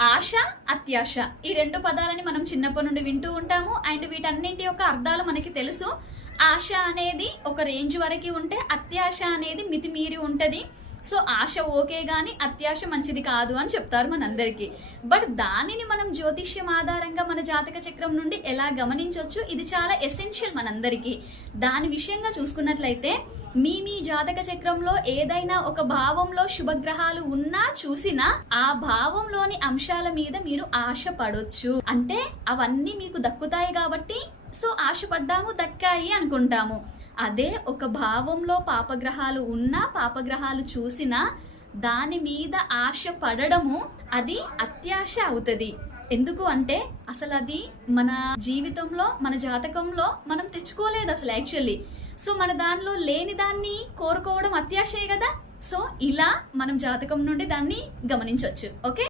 ఆశ, అత్యాశ ఈ రెండు పదాలని మనం చిన్నప్పటి నుండి వింటూ ఉంటాము. అండ్ వీటన్నింటి యొక్క అర్థాలు మనకి తెలుసు. ఆశ అనేది ఒక రేంజ్ వరకు ఉంటే, అత్యాశ అనేది మితిమీరి ఉంటది. సో ఆశ ఓకే గాని అత్యాశ మంచిది కాదు అని చెప్తారు మనందరికీ. బట్ దానిని మనం జ్యోతిష్యం ఆధారంగా మన జాతక చక్రం నుండి ఎలా గమనించవచ్చు, ఇది చాలా ఎసెన్షియల్ మనందరికీ. దాని విషయంగా చూసుకున్నట్లయితే మీ జాతక చక్రంలో ఏదైనా ఒక భావంలో శుభగ్రహాలు ఉన్నా చూసినా ఆ భావంలోని అంశాల మీద మీరు ఆశ పడొచ్చు. అంటే అవన్నీ మీకు దక్కుతాయి కాబట్టి సో ఆశపడ్డాము, దక్కాయి అనుకుంటాము. అదే ఒక భావంలో పాపగ్రహాలు ఉన్నా, పాపగ్రహాలు చూసినా దాని మీద ఆశ పడడము అది అత్యాశ అవుతుంది. ఎందుకు అంటే అసలు అది మన జీవితంలో, మన జాతకంలో మనం తెచ్చుకోలేదు అసలు యాక్చువల్లీ. సో మన దానిలో లేని దాన్ని కోరుకోవడం అత్యాశే కదా. సో ఇలా మనం జాతకం నుండి దాన్ని గమనించవచ్చు. ఓకే.